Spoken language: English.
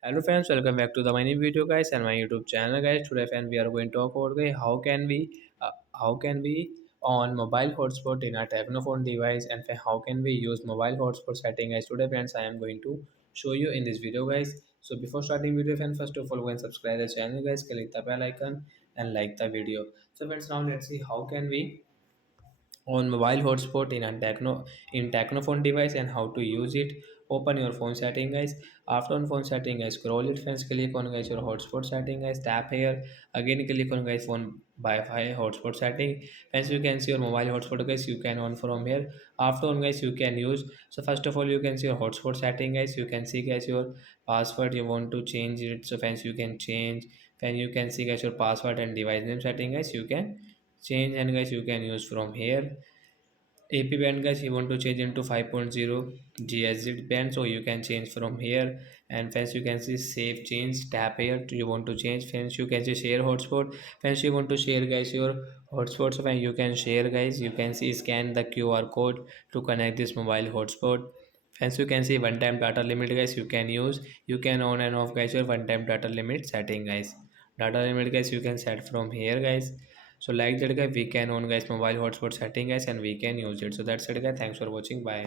Hello friends, welcome back to the my new video guys and my YouTube channel guys. Today friend we are going to talk about guys how can we on mobile hotspot in our Tecno phone device and how can we use mobile hotspot setting guys. Today friends I am going to show you in this video guys. So before starting video friends, first of all go and subscribe the channel guys, click the bell icon and like the video. So friends, now let's see how can we on mobile hotspot in Technophone device and how to use it. Open your phone setting guys. After on phone setting guys, scroll it friends, click on guys your hotspot setting guys, tap here, again click on guys phone Wi-Fi hotspot setting. Friends, you can see your mobile hotspot guys, you can on from here. After on guys you can use, so first of all you can see your hotspot setting guys, you can see guys your password, you want to change it, so friends you can change. Then you can see guys your password and device name setting guys, you can change and guys you can use from here. AP band guys, you want to change into 5.0 GHz band, so you can change from here. And friends, you can see save change, tap here you want to change. Friends, you can see share hotspot. Friends, you want to share guys your hotspot, so when you can share guys, you can see scan the QR code to connect this mobile hotspot. Friends, you can see one time data limit guys, you can use, you can on and off guys your one time data limit setting guys. Data limit guys you can set from here guys. So like that guys, we can on guys mobile hotspot setting guys and we can use it. So that's it guys, thanks for watching, bye.